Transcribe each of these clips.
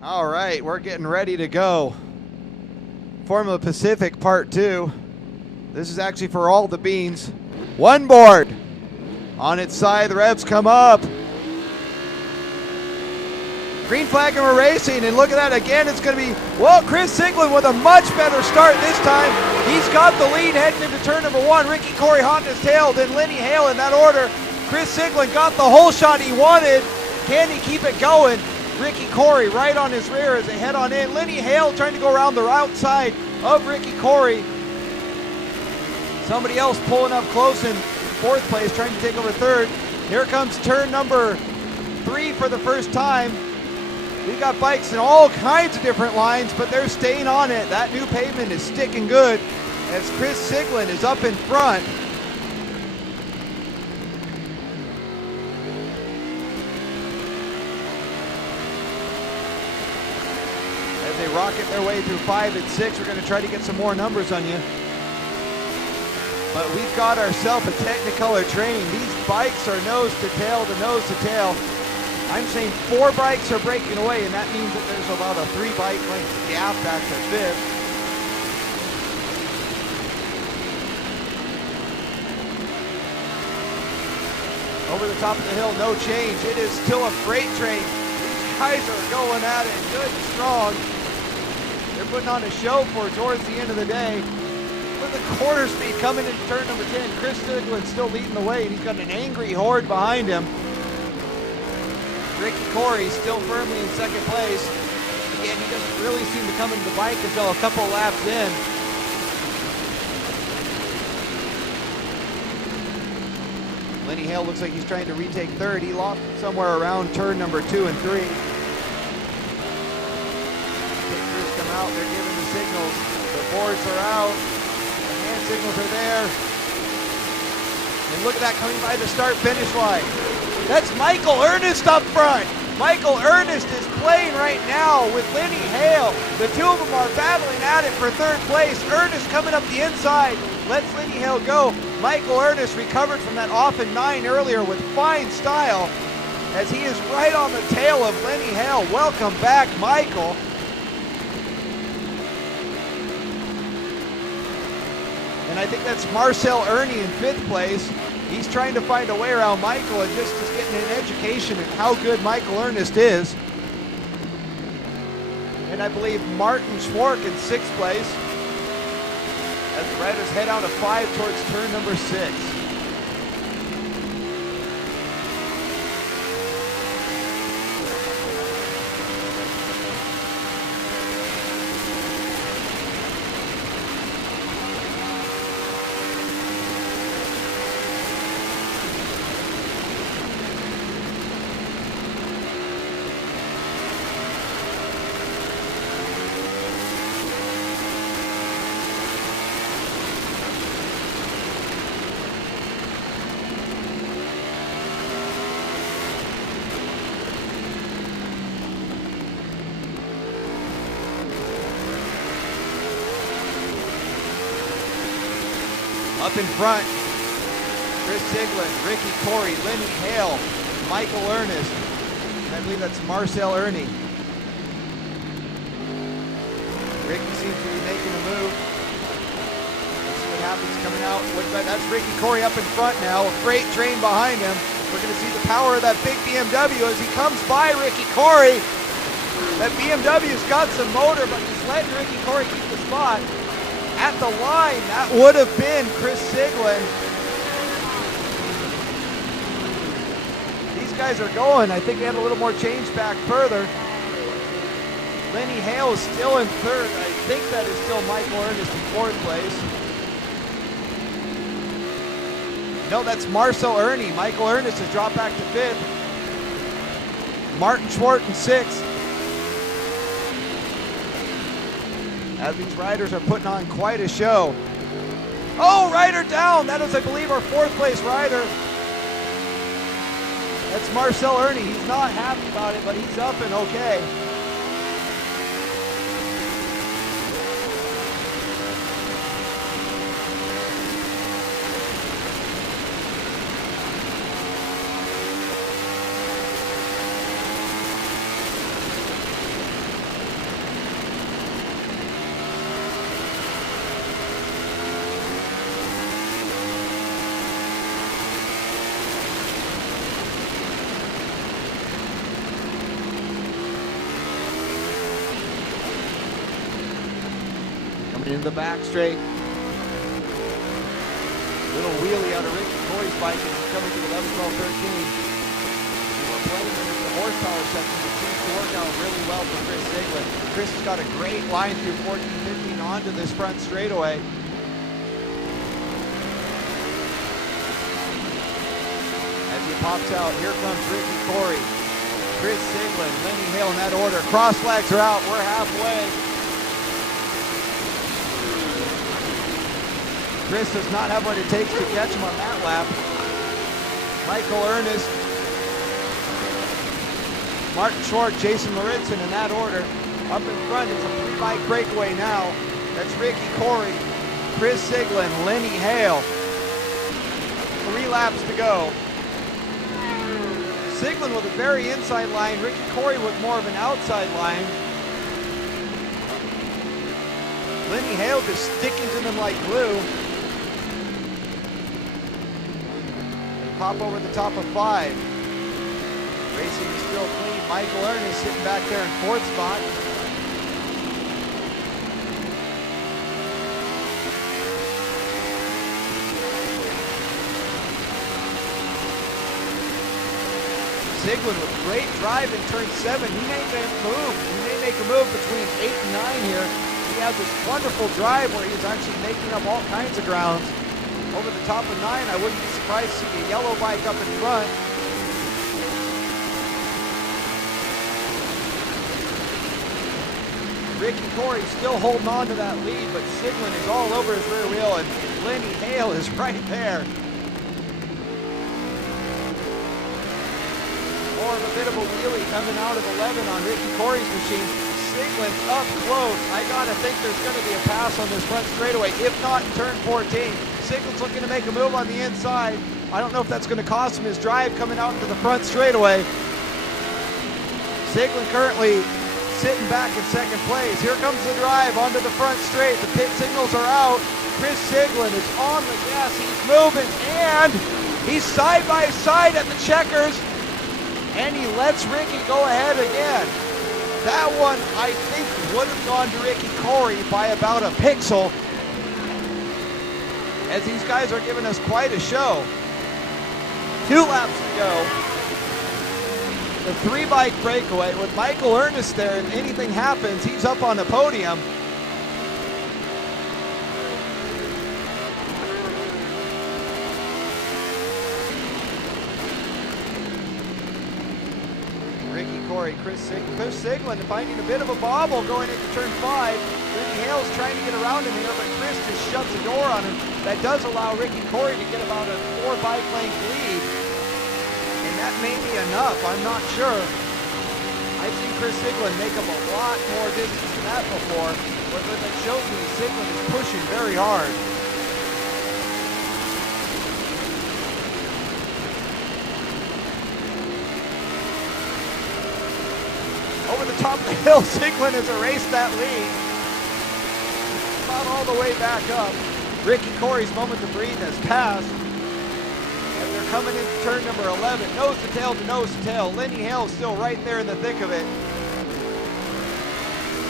All right, we're getting ready to go. Formula Pacific Part 2. This is actually for all the beans. One board. On its side, the revs come up. Green flag and we're racing, and look at that again. It's going to be, well, Chris Siglin with a much better start this time. He's got the lead heading into turn number 1. Ricky Cory Honda's tail, then Lenny Hale in that order. Chris Siglin got the whole shot he wanted. Can he keep it going? Ricky Cory right on his rear as they head on in. Lenny Hale trying to go around the outside of Ricky Cory. Somebody else pulling up close in fourth place, trying to take over third. Here comes turn number 3 for the first time. We've got bikes in all kinds of different lines, but they're staying on it. That new pavement is sticking good as Chris Siglin is up in front. As they rocket their way through 5 and 6, we're going to try to get some more numbers on you. But we've got ourselves a Technicolor train. These bikes are nose to tail to nose to tail. I'm saying 4 bikes are breaking away, and that means that there's about a 3 bike length gap back to 5th. Over the top of the hill, no change. It is still a freight train. These guys are going at it good and strong. They're putting on a show for towards the end of the day. With the quarter speed coming into turn number 10, Chris Siglin still leading the way, and he's got an angry horde behind him. Ricky Cory still firmly in second place. Again, he doesn't really seem to come into the bike until a couple laps in. Lenny Hale looks like he's trying to retake third. He lost somewhere around turn number 2 and 3. Pit crews come out, they're giving the signals. The boards are out, the hand signals are there. And look at that coming by the start-finish line. That's Michael Ernest up front. Michael Ernest is playing right now with Lenny Hale. The two of them are battling at it for third place. Ernest coming up the inside, lets Lenny Hale go. Michael Ernest recovered from that off in 9 earlier with fine style as he is right on the tail of Lenny Hale. Welcome back, Michael. And I think that's Marcel Ernie in 5th place. He's trying to find a way around Michael and just is getting an education in how good Michael Ernest is. And I believe Martin Schwark in 6th place as the riders head out of 5 towards turn number 6. Up in front, Chris Siglin, Ricky Cory, Lenny Hale, Michael Ernest, and I believe that's Marcel Ernie. Ricky seems to be making a move. Let's see what happens coming out. That's Ricky Cory up in front now, a freight train behind him. We're going to see the power of that big BMW as he comes by Ricky Cory. That BMW's got some motor, but he's letting Ricky Cory keep the spot. At the line, that would have been Chris Siglin. These guys are going. I think they had a little more change back further. Lenny Hale is still in 3rd. I think that is still Michael Ernest in 4th place. No, that's Marcel Ernie. Michael Ernest has dropped back to 5th. Martin Schwartz in 6th. As these riders are putting on quite a show. Oh, rider down. That is, I believe, our 4th place rider. That's Marcel Ernie. He's not happy about it, but he's up and okay. In the back straight. Little wheelie out of Ricky Cory's bike as he's coming to 11, 12, 13. We're playing in the horsepower section. It seems to work out really well for Chris Siglin. Chris has got a great line through 14, 15 onto this front straightaway. As he pops out, here comes Ricky Cory, Chris Siglin, Lenny Hale in that order. Cross flags are out. We're halfway. Chris does not have what it takes to catch him on that lap. Michael Ernest, Martin Short, Jason Maritzen in that order. Up in front, it's a 3-bike breakaway now. That's Ricky Cory, Chris Siglin, Lenny Hale. 3 laps to go. Siglin with a very inside line, Ricky Cory with more of an outside line. Lenny Hale just sticking to them like glue. Pop over the top of 5. Racing is still clean. Michael Ernest sitting back there in 4th spot. Siglin with great drive in turn 7. He may make a move between 8 and 9 here. He has this wonderful drive where he's actually making up all kinds of grounds. Over the top of 9, I wouldn't be surprised to see a yellow bike up in front. Ricky Cory still holding on to that lead, but Siglin is all over his rear wheel, and Lenny Hale is right there. More of a bit of a wheelie coming out of 11 on Ricky Cory's machine. Siglin up close. I gotta think there's gonna be a pass on this front straightaway, if not in turn 14. Siglin's looking to make a move on the inside. I don't know if that's going to cost him his drive coming out into the front straightaway. Siglin currently sitting back in 2nd place. Here comes the drive onto the front straight. The pit signals are out. Chris Siglin is on the gas. He's moving, and he's side by side at the checkers, and he lets Ricky go ahead again. That one, I think, would have gone to Ricky Cory by about a pixel, as these guys are giving us quite a show. 2 laps to go. The 3-bike breakaway with Michael Ernest there. If anything happens, he's up on the podium. Ricky Cory, Chris Siglin finding a bit of a bobble going into turn 5. Lenny Hale's trying to get around him here, but Chris just shuts the door on him. That does allow Ricky Cory to get about a 4-bike length lead. And that may be enough, I'm not sure. I've seen Chris Siglin make up a lot more distance than that before, but what that shows me is Siglin is pushing very hard. Over the top of the hill, Siglin has erased that lead. Not all the way back up. Ricky Cory's moment to breathe has passed. And they're coming into turn number 11. Nose to tail to nose to tail. Lenny Hale is still right there in the thick of it.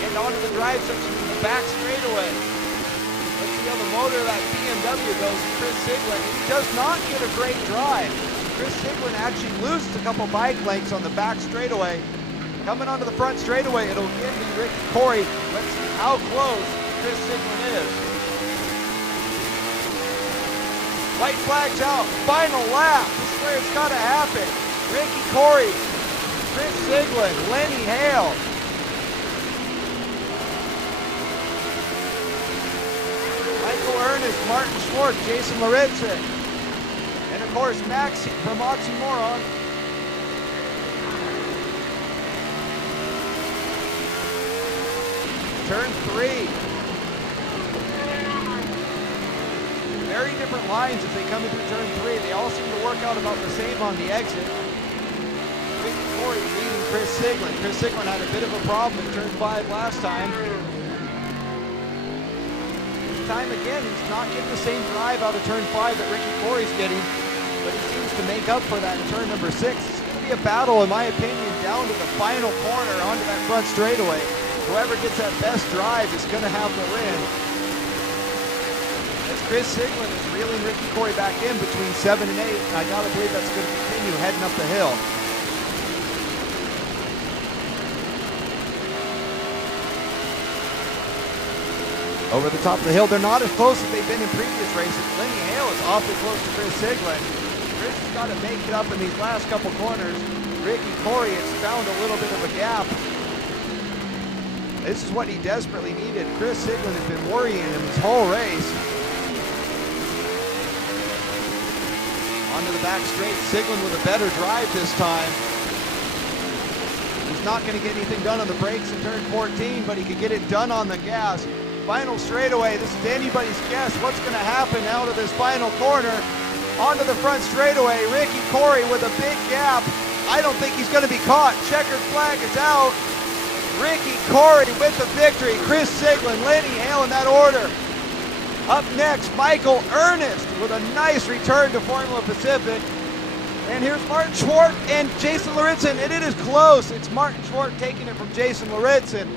And onto the drive section in the back straightaway. Let's see how the motor of that BMW goes. Chris Siglin. He does not get a great drive. Chris Siglin actually loses a couple bike lengths on the back straightaway. Coming onto the front straightaway, it'll give me Ricky Cory. Let's see how close Chris Siglin is. White flag's out, final lap. This is where it's gotta happen. Ricky Cory, Chris Siglin, Lenny Hale. Michael Ernest, Martin Schwartz, Jason Maritzen. And of course, Maxi from Oxymoron. Turn 3. Very different lines as they come into turn 3. They all seem to work out about the same on the exit. Ricky Cory leading Chris Siglin. Chris Siglin had a bit of a problem in turn 5 last time. This time again, he's not getting the same drive out of turn 5 that Ricky Cory's getting, but he seems to make up for that in turn number 6. It's going to be a battle, in my opinion, down to the final corner onto that front straightaway. Whoever gets that best drive is going to have the win. Chris Siglin is reeling Ricky Cory back in between 7 and 8, and I gotta believe that's going to continue heading up the hill. Over the top of the hill, they're not as close as they've been in previous races. Lenny Hale is awfully close to Chris Siglin. Chris has got to make it up in these last couple corners. Ricky Cory has found a little bit of a gap. This is what he desperately needed. Chris Siglin has been worrying him this whole race. Onto the back straight, Siglin with a better drive this time. He's not going to get anything done on the brakes in turn 14, but he could get it done on the gas. Final straightaway, this is anybody's guess what's going to happen out of this final corner. Onto the front straightaway, Ricky Cory with a big gap. I don't think he's going to be caught. Checkered flag is out. Ricky Cory with the victory. Chris Siglin, Lenny Hale in that order. Up next, Michael Ernest with a nice return to Formula Pacific. And here's Martin Schwartz and Jason Lauritsen, and it is close. It's Martin Schwartz taking it from Jason Lauritsen.